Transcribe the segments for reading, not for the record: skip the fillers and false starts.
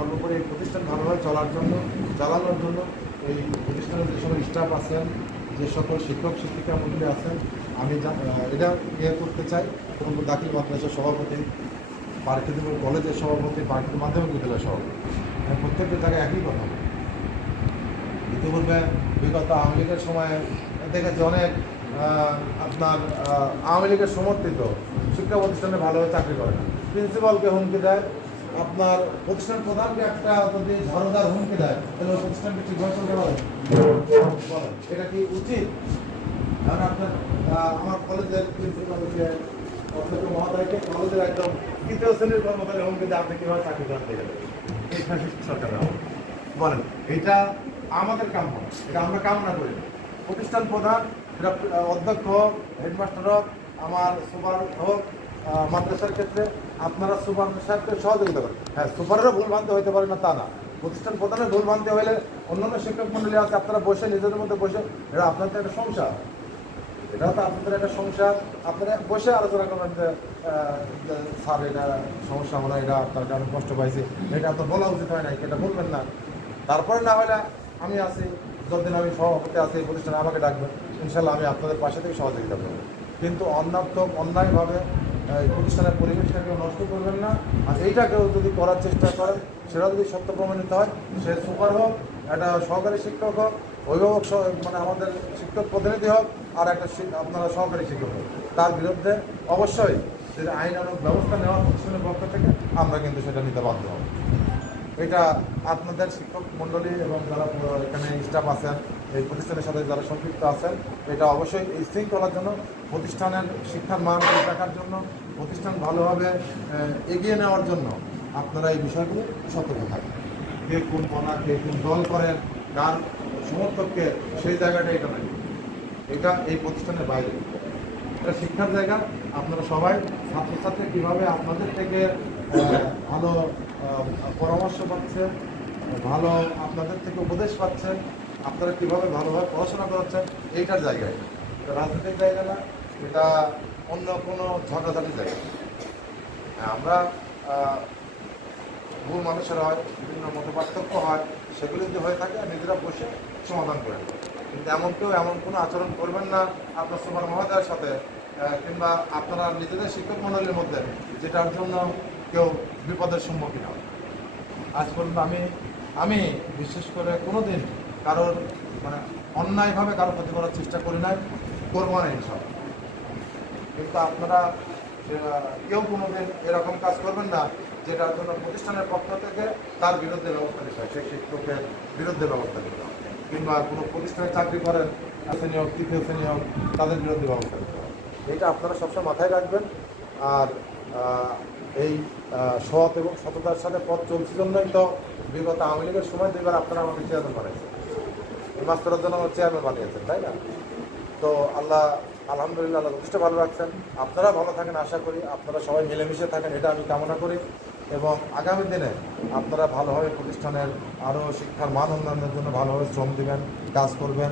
সর্বোপরি এই প্রতিষ্ঠান ভালোভাবে চালানোর জন্য এই প্রতিষ্ঠানের যে সকল স্টাফ আছেন, যে সকল শিক্ষক শিক্ষিকা মন্ডলী আছেন, আমি এটা করতে চাই। দাখিল মাদ্রাসার সভাপতি, পার্কিদুল কলেজের সভাপতি, পার্কিদুল মাধ্যমিক বিদ্যালয়ের সভাপতি, প্রত্যেকটা জায়গায় একই কথা। ইতিপূর্বে বিগত আওয়ামী লীগের সময়ে দেখেছি অনেক আপনার আওয়ামী লীগের সমর্থিত শিক্ষা প্রতিষ্ঠানে ভালোভাবে চাকরি করে না, প্রিন্সিপালকে হুমকি দেয়, আপনার প্রতিষ্ঠান প্রধানকে একটা যদি ঝড়দার হুমকি দেয় তাহলে ওই প্রতিষ্ঠানকে ঠিকভাবে চলতে পারে? এটা কি উচিত? কারণ আপনার আমার কলেজের প্রিন্সিপালকে অধ্যক্ষ মহোদয়কে কলেজের একদম তৃতীয় শ্রেণীর কর্মচারী হুমকি দিয়ে আপনি কীভাবে চাকরি করতে গেলেন? এই সরকার বলেন, এটা আমাদের কাম্য, এটা আমরা কামনা করি। প্রতিষ্ঠান প্রধান, এটা অধ্যক্ষ হোক, হেডমাস্টার হোক, আমার সুপার হোক, মাদ্রাসার ক্ষেত্রে আপনারা সুপার সাহেবকে সহযোগিতা করেন। হ্যাঁ, সুপারেরও ভুল ভ্রান্তি হইতে পারে না তা না, প্রতিষ্ঠান প্রধানের ভুল ভ্রান্তি হইলে অন্যান্য শিক্ষক মন্ডলী আছে, আপনারা বসে নিজেদের মধ্যে বসে, এটা আপনাদের একটা সংসার, এটা তো আপনাদের একটা সংসার, আপনারা বসে আলোচনা করবেন যে স্যার এটা সমস্যা হলো, এটা আপনার কারণে কষ্ট পাইছি, এটা আপনার বলা উচিত হয় না, এটা বলবেন না। তারপরে না হলে আমি আছি, যতদিন আমি সভাপতি আছি এই প্রতিষ্ঠানে আমাকে ডাকবেন, ইনশাল্লাহ আমি আপনাদের পাশে থেকে সহযোগিতা করবো। কিন্তু অন্যার্থক অন্যায়ভাবে প্রতিষ্ঠানের পরিবেশটাকেও নষ্ট করবেন না। আর এইটাকেও যদি করার চেষ্টা করেন, সেটা যদি সত্য প্রমাণিত হয়, সে সুপার হোক, একটা সহকারী শিক্ষক হোক, অভিভাবক মানে আমাদের শিক্ষক প্রতিনিধি হোক, আর একটা আপনারা সহকারী শিক্ষক হোক, তার বিরুদ্ধে অবশ্যই যদি আইনানুগ ব্যবস্থা নেওয়া প্রতিষ্ঠানের পক্ষ থেকে আমরা কিন্তু সেটা নিতে বাধ্য হব। এটা আপনাদের শিক্ষক মণ্ডলী এবং যারা এখানে স্টাফ আছেন, এই প্রতিষ্ঠানের সাথে যারা সম্পৃক্ত আছেন, এটা অবশ্যই এই শৃঙ্খলার জন্য, প্রতিষ্ঠানের শিক্ষার মান রাখার জন্য, প্রতিষ্ঠান ভালোভাবে এগিয়ে নেওয়ার জন্য আপনারা এই বিষয়গুলো সতর্ক থাকবেন। কে কোন মনা, কে কোন দল করেন, কার সমর্থককে, সেই জায়গাটা এটা নাই, এটা এই প্রতিষ্ঠানের বাইরে, এটা শিক্ষার জায়গা। আপনারা সবাই ছাত্রছাত্রী কীভাবে আপনাদের থেকে ভালো পরামর্শ পাচ্ছে, ভালো আপনাদের থেকে উপদেশ পাচ্ছেন, আপনারা কীভাবে ভালোভাবে পড়াশোনা করাচ্ছেন, এইটার জায়গায়, এটা রাজনৈতিক জায়গা না, এটা অন্য কোনো ঝগড়াঝাটির জায়গা। আমরা বহু মানুষের হয়, বিভিন্ন মত পার্থক্য হয়, সেগুলি যদি হয়ে থাকে নিজেরা বসে সমাধান করেন। কিন্তু এমন কোনো আচরণ করবেন না আপনার সুপার মহোদয়ের সাথে, কিংবা আপনারা নিজেদের শিক্ষক মণ্ডলীর মধ্যে, যেটার জন্য কেউ বিপদের সম্মুখীন হয়। আজ পর্যন্ত আমি বিশেষ করে কোনো দিন কারোর মানে অন্যায়ভাবে কারো ক্ষতি করার চেষ্টা করি নাই, করবো না ইনশাআল্লাহ। কিন্তু আপনারা কেউ কোনো দিন এরকম কাজ করবেন না যেটার জন্য প্রতিষ্ঠানের পক্ষ থেকে তার বিরুদ্ধে ব্যবস্থা নিতে হয়, সেই শিক্ষকের বিরুদ্ধে ব্যবস্থা নিতে হয়, কিংবা কোনো প্রতিষ্ঠানে চাকরি করেন শ্রেণী হোক, তৃতীয় শ্রেণী হোক, তাদের বিরুদ্ধে ব্যবস্থা নিতে হয়। এইটা আপনারা সবসময় মাথায় রাখবেন। আর এই সৎ এবং সততার সাথে পথ চলছে জন্যই তো বিগত আওয়ামী লীগের সময় দুইবার আপনারা আমাকে চেয়ারম্যান বানিয়েছেন, এই মাস্টারের জন্য আমার চেয়ারম্যান বানিয়েছেন, তাই না? তো আলহামদুলিল্লাহ আল্লাহ যথেষ্ট ভালো রাখছেন। আপনারা ভালো থাকেন, আশা করি আপনারা সবাই মিলেমিশে থাকেন, এটা আমি কামনা করি। এবং আগামী দিনে আপনারা ভালোভাবে প্রতিষ্ঠানের আরও শিক্ষার মান উন্নয়নের জন্য ভালোভাবে শ্রম দেবেন, কাজ করবেন,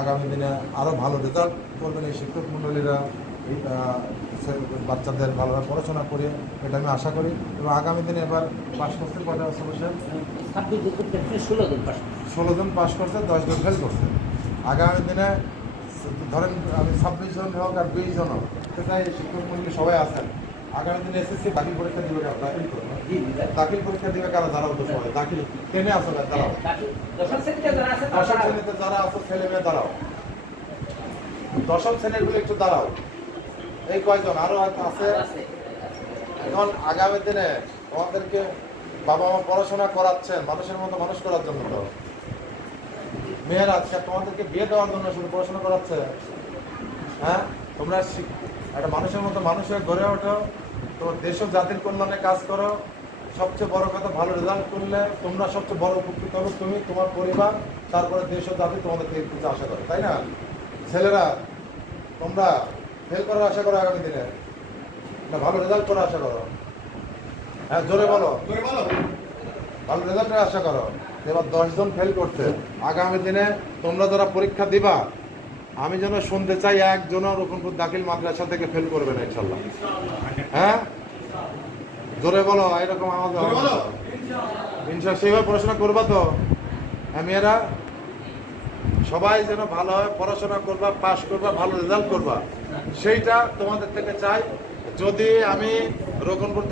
আগামী দিনে আরও ভালো রেজাল্ট করবেন এই শিক্ষক মণ্ডলীরা, বাচ্চাদের ভালোভাবে পড়াশোনা করে, এটা আমি আশা করি। এবং আগামী দিনে এবার পাশ করছে কয়টা বছর বসে 16 জন পাশ করছে, 10 জন ফেল করছে। আগামী দিনে ধরেন আমি 26 জন হোক আর 20 জন হোক, সেটাই শিক্ষক মন্ডলী সবাই আছেন। আগামী দিনে এসএসসি দাখিল পরীক্ষা দিবে কারা? দাখিল পরীক্ষা দিবে কারা? দাঁড়াও তো সবাই, দাখিল টেনে আসো, দাঁড়াও, দশম শ্রেণীতে যারা আসো ছেলে মেয়ে দাঁড়াও, দশম শ্রেণীগুলো একটু দাঁড়াও, এই কয়জন আরো আছে। এখন আগামী দিনে তোমাদেরকে বাবা মা পড়াশোনা করাচ্ছেন মানুষের মতো মানুষ করার জন্য, তো মেয়েরা আজকে তোমাদেরকে বিয়ে দেওয়ার জন্য শুধু পড়াশোনা করাচ্ছে? হ্যাঁ, তোমরা একটা মানুষের মতো মানুষের গড়ে ওঠো, তোমার দেশ ও জাতির কল্যাণে কাজ করো। সবচেয়ে বড় কথা, ভালো রেজাল্ট করলে তোমরা সবচেয়ে বড় উপকৃত হবে, তুমি, তোমার পরিবার, তারপরে দেশ ও জাতি তোমাদের থেকে কিছু আশা করে, তাই না? ছেলেরা তোমরা ফেল করার আশা করো আগামী দিনে, না ভালো রেজাল্ট করার আশা করো? হ্যাঁ, জোরে বলো, ভালো রেজাল্টের আশা করো। এবার 10 জন ফেল করছে, আগামী দিনে তোমরা যারা পরীক্ষা দিবা, আমি যেন শুনতে চাই একজনও রকমপুর দাখিল মাদ্রাসা থেকে ফেল করবে না ইনশাল্লাহ। হ্যাঁ, জোরে বলো, এরকম আমাদের ইনশাআল্লাহ সেইভাবে পড়াশোনা করবা তো মেয়েরা সবাই যেন ভালোভাবে পড়াশোনা করবা, পাশ করবা, ভালো রেজাল্ট করবা, সেইটা তোমাদের থেকে চাই। যদি আমি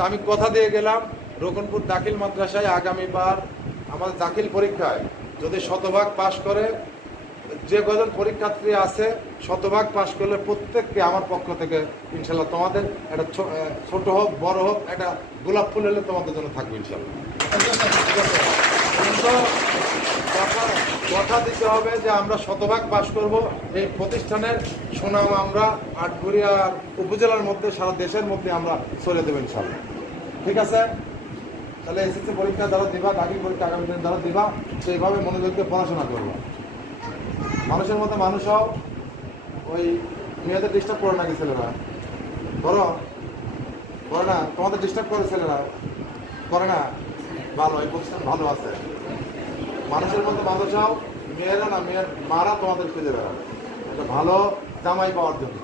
আমি কথা দিয়ে গেলাম রোকনপুর দাখিল মাদ্রাসায় আগামীবার আমাদের দাখিল পরীক্ষায় যদি শতভাগ পাশ করে, যে কজন পরীক্ষার্থী আছে শতভাগ পাশ করলে প্রত্যেককে আমার পক্ষ থেকে ইনশাল্লাহ তোমাদের একটা ছোট হোক বড় হোক একটা গোলাপ ফুল হলে তোমাদের জন্য থাকবে ইনশাল্লাহ। কিন্তু কথা দিতে হবে যে আমরা শতভাগ পাশ করব। এই প্রতিষ্ঠানের সুনাম আমরা আটঘরিয়া উপজেলার মধ্যে সারা দেশের মধ্যে আমরা চলে দেবো ইনশাল্লাহ। ঠিক আছে? তাহলে এসএসসি পরীক্ষা যারা দিবা, দাখিল পরীক্ষা আগামী দিন যারা দিবা, সেইভাবে মনোযোগ দিয়ে পড়াশোনা করবো। মানুষের মতো মানুষও ওই মেয়েদের ডিস্টার্ব করে নাকি ছেলেরা? করো? করে না? তোমাদের ডিস্টার্ব করে ছেলেরা? করে না? ভালো, এই প্রতিষ্ঠান ভালো আছে। মানুষের মতো মানুষও মেয়েরা না, মেয়ের মারা তোমাদের খুঁজে বেড়াবে একটা ভালো জামাই পাওয়ার জন্য।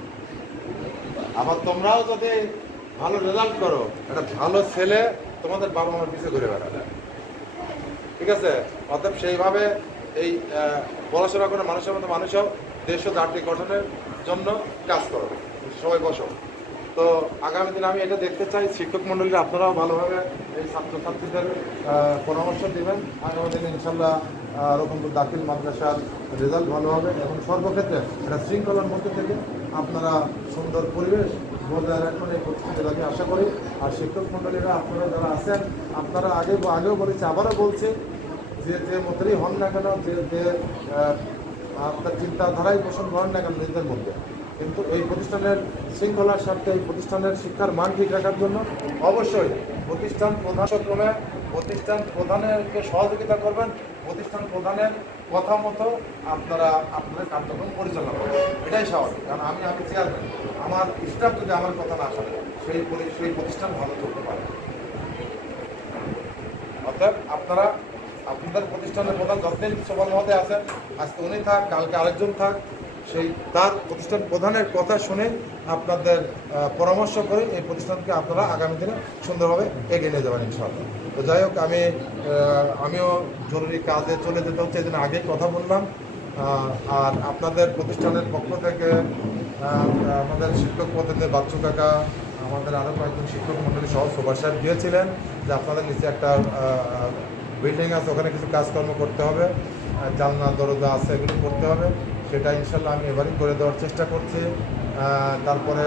আবার তোমরাও যদি ভালো রেজাল্ট করো, একটা ভালো ছেলে তোমাদের বাবা মার পিছিয়ে ঘুরে বেড়াবে। ঠিক আছে? অতএব সেইভাবে এই পড়াশোনা করে মানুষের মতো মানুষও দেশ ও জাতি গঠনের জন্য কাজ করো। সবাই বসো। তো আগামী দিনে আমি এটা দেখতে চাই শিক্ষক মণ্ডলীরা আপনারাও ভালোভাবে এই ছাত্রছাত্রীদের পরামর্শ দেবেন। আগামী দিনে ইনশাল্লাহ রকমপুর দাখিল মাদ্রাসার রেজাল্ট ভালো হবে এবং সর্বক্ষেত্রে একটা শৃঙ্খলার মধ্যে থেকে আপনারা সুন্দর পরিবেশ বজায় রাখবেন এই প্রতিষ্ঠানে আমি আশা করি। আর শিক্ষক মণ্ডলীরা আপনারা যারা আছেন, আপনারা আগেও বলেছি, আবারও বলছি, যে মতেরই হন না কেন, যে আপনার চিন্তাধারাই পোষণ করেন না কেন নিজেদের মধ্যে, কিন্তু এই প্রতিষ্ঠানের শৃঙ্খলার স্বার্থে এই প্রতিষ্ঠানের শিক্ষার মান ঠিক রাখার জন্য অবশ্যই প্রতিষ্ঠান প্রধানক্রমে প্রতিষ্ঠান প্রধানেরকে সহযোগিতা করবেন। প্রতিষ্ঠান প্রধানের কথা মতো আপনারা আপনাদের কার্যক্রম পরিচালনা করবেন, এটাই স্বাভাবিক। কারণ আমি চেয়ারম্যান, আমার স্টাফ যদি আমার কথা না শোনে সেই প্রতিষ্ঠান ভালো চলতে পারে। অর্থাৎ আপনারা আপনাদের প্রতিষ্ঠানের প্রধান যতদিন সবার মধ্যে আছেন, আজকে উনি থাক, কালকে আরেকজন থাক, তার প্রতিষ্ঠান প্রধানের কথা শুনে আপনাদের পরামর্শ করে এই প্রতিষ্ঠানকে আপনারা আগামী দিনে সুন্দরভাবে এগিয়ে নিয়ে যাবেন ইনশাআল্লাহ। তো যাই হোক, আমিও জরুরি কাজে চলে যেতে হচ্ছে, এই জন্য আগেই কথা বললাম। আর আপনাদের প্রতিষ্ঠানের পক্ষ থেকে আমাদের শিক্ষক প্রতিনিধি বাচ্চু কাকা, আমাদের আরও কয়েকজন শিক্ষক মণ্ডলী সহ সুভাষ সাহেব দিয়েছিলেন যে আপনাদের নিচে একটা বিল্ডিং আছে, ওখানে কিছু কাজকর্ম করতে হবে, জানলা দরজা আছে, এগুলো করতে হবে। সেটা ইনশাল্লাহ আমি এবারই করে দেওয়ার চেষ্টা করছি। তারপরে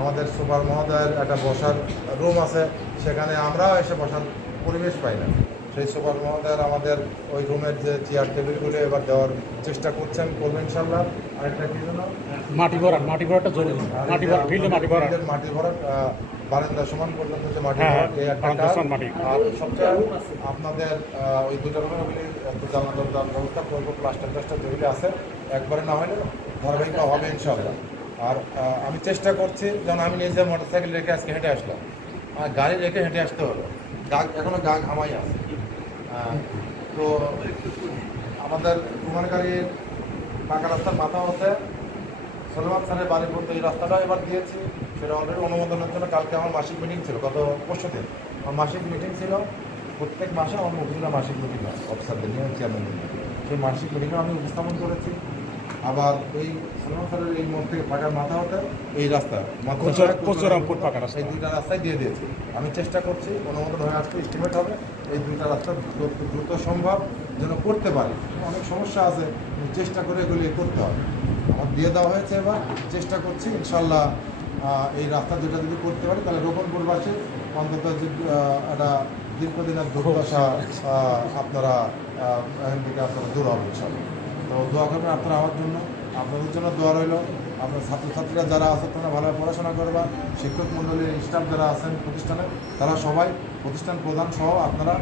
আমাদের সুপার মহোদয়ের একটা বসার রুম আছে, সেখানে আমরাও এসে বসার পরিবেশ পাই না। সেই সুপার মহোদয়ের আমাদের ওই রুমের যে চেয়ার টেবিলগুলো এবার দেওয়ার চেষ্টা করবেন ইনশাল্লাহ। আরেকটা কি জন্য মাটি ভরাটা জরুরি, মাটি ভরাট বারান্দা সমান পর্যন্ত যে মাটি ভরাট, এই একটা কাজ। আর সবচেয়ে আপনাদের ওই দুটো রুমের ওগুলি একটু জানলা দরজার ব্যবস্থা করবো, প্লাস্টার যেগুলি আছে একবারে না হলে ধারাবাহিক হবে ইনশাল্লাহ। আর আমি চেষ্টা করছি, যেমন আমি নিজে মোটরসাইকেল রেখে আজকে হেঁটে আসলাম, আর গাড়ি রেখে হেঁটে আসতে হলো, এখনো গা ঘামাই আছে। তো আমাদের কুমারগাড়ির পাকা রাস্তার মাথা হতে সলমান স্যারের বাড়ির মধ্যে এই রাস্তাটা এবার দিয়েছি। সেটা অলরেডি অনুমোদনের জন্য কালকে আমার মাসিক মিটিং ছিল, গত পরশুদিন আমার মাসিক মিটিং ছিল। প্রত্যেক মাসে আমার মহিলা মাসিক মিটিং হয় অফিসারদের নিয়ে, চেয়ারম্যান নিয়ে। সেই মাসিক মিটিংয়ে আমি উপস্থাপন করেছি। আবার এই সলমান স্যারের এই মোড় থেকে পাকার মাথা হতে এই রাস্তা এই দুইটা রাস্তায় দিয়ে দিয়েছি। আমি চেষ্টা করছি অনুমোদন হয়ে আসতে এস্টিমেট হবে এই দুইটা রাস্তা দ্রুত সম্ভব যেন করতে পারি। অনেক সমস্যা আছে, চেষ্টা করে এগুলি করতে হবে। আমার দিয়ে দেওয়া হয়েছে, এবার চেষ্টা করছি ইনশাল্লাহ এই রাস্তা যেটা যদি করতে পারি তাহলে রোপণপুরবাসী অন্তত যে একটা দীর্ঘদিনের দুর্দশা আপনারা এখান থেকে আপনারা দূর হবে ইনশাল্লাহ। তো দোয়া করবেন আপনারা আমার জন্য, আপনাদের জন্য দোয়া রইল। আপনার ছাত্রছাত্রীরা যারা আছে তারা ভালোভাবে পড়াশোনা করবা, শিক্ষক মণ্ডলীর স্টাফ যারা আছেন প্রতিষ্ঠানে তারা সবাই প্রতিষ্ঠান প্রধান সহ আপনারা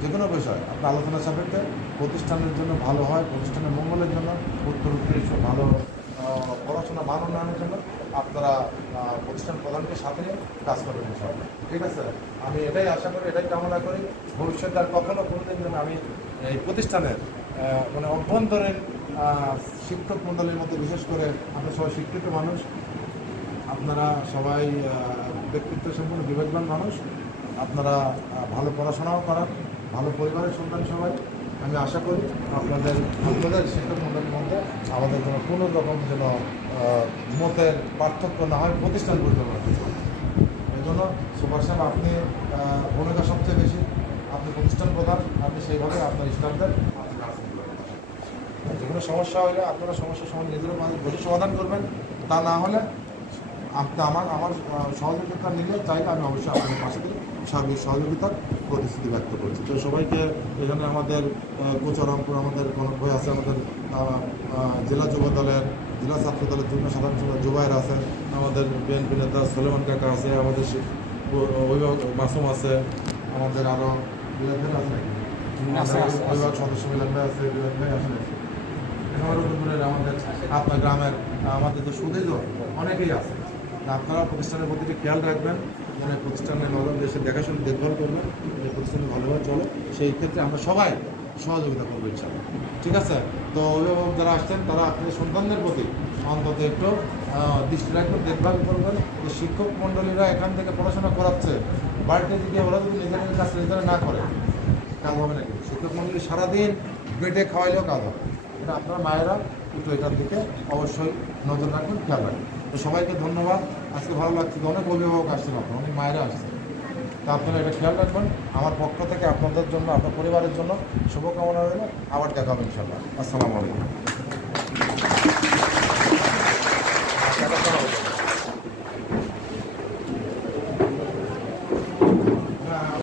যে কোনো বিষয় আপনার আলোচনা সাপেক্ষে প্রতিষ্ঠানের জন্য ভালো হয়, প্রতিষ্ঠানের মঙ্গলের জন্য, উত্তরোত্তর ভালো পড়াশোনা মান উন্নয়নের জন্য আপনারা প্রতিষ্ঠান প্রধানকে সাথে নিয়ে কাজ করবেন ইনশাআল্লাহ। ঠিক আছে? আমি এটাই আশা করি, এটাই কামনা করি ভবিষ্যতে আর কখনো কোনোদিন যেন আমি এই প্রতিষ্ঠানের মানে অভ্যন্তরীণ শিক্ষক মণ্ডলীর মধ্যে, বিশেষ করে আমরা সবাই শিক্ষিত মানুষ, আপনারা সবাই ব্যক্তিত্ব সম্পন্ন বিবেকবান মানুষ, আপনারা ভালো পড়াশোনাও করান, ভালো পরিবারের সন্তান সবাই। আমি আশা করি আপনাদের শিক্ষক মণ্ডলীর মধ্যে আমাদের কোনো কোনো রকম যেন মতের পার্থক্য না হয় প্রতিষ্ঠান পরিচালনা করতে। এই জন্য সুপার সাহেব, আপনি ভূমিকা সবচেয়ে বেশি, আপনি প্রতিষ্ঠান প্রধান, আপনি সেইভাবে আপনার স্টাফদের যে কোনো সমস্যা হলে আপনারা সমস্যার সমাধান নিজেদের মাঝে বসে সমাধান করবেন। তা না হলে আপনি আমার সহযোগিতা নিলে চাইলে আমি অবশ্যই আপনাদের পাশে থেকে সার্বিক সহযোগিতার প্রতিশ্রুতি ব্যক্ত করছি। তো সবাইকে এখানে আমাদের কোচরমপুর আমাদের কনক ভাই আছে, আমাদের জেলা যুব দলের, জেলা ছাত্র দলের যুগ্ম সাধারণ সম্পাদক জুবাইর আছেন, আমাদের বিএনপি নেতা সুলেমান কাকা আছে, আমাদের অভিভাবক মাসুম আছে, আমাদের আরও বিলাস আছে নাকি অভিভাবক সদস্য মিলান ভাই আছে, বিলাস ভাই আছে নাকি আমাদের আপনার গ্রামের আমাদের তো সুদীর্ঘ অনেকেই আছে। আপনারা প্রতিষ্ঠানের প্রতি খেয়াল রাখবেন, মানে প্রতিষ্ঠানের নরম দেশে দেখাশোনা দেখভাল করবেন, যে প্রতিষ্ঠানে ভালোভাবে চলে, সেই ক্ষেত্রে আমরা সবাই সহযোগিতা করবো ইনশাআল্লাহ। ঠিক আছে? তো অভিভাবক যারা আসছেন তারা আপনাদের সন্তানদের প্রতি অন্তত একটু দৃষ্টি রাখবেন, দেখভাল করবেন। যে শিক্ষক মণ্ডলীরা এখান থেকে পড়াশোনা করাচ্ছে, বাড়িতে যদি ওরা যদি নিজেদের কাছে নিজেরা না করে কাজ হবে নাকি? শিক্ষক মণ্ডলী সারাদিন বেডে খাওয়াইলেও কাজ হবে। এটা আপনারা মায়েরা একটু এটার দিকে অবশ্যই নজর রাখবেন, খেয়াল রাখবেন। তো সবাইকে ধন্যবাদ। আজকে ভালো লাগছে, অনেক অভিভাবক আসছেন, আপনার অনেক মায়েরা আসছেন। তা আপনারা এটা খেয়াল রাখবেন। আমার পক্ষ থেকে আপনাদের জন্য, আপনার পরিবারের জন্য শুভকামনা রইল। আবার দেখা হবে ইনশাআল্লাহ। আসসালামু আলাইকুম।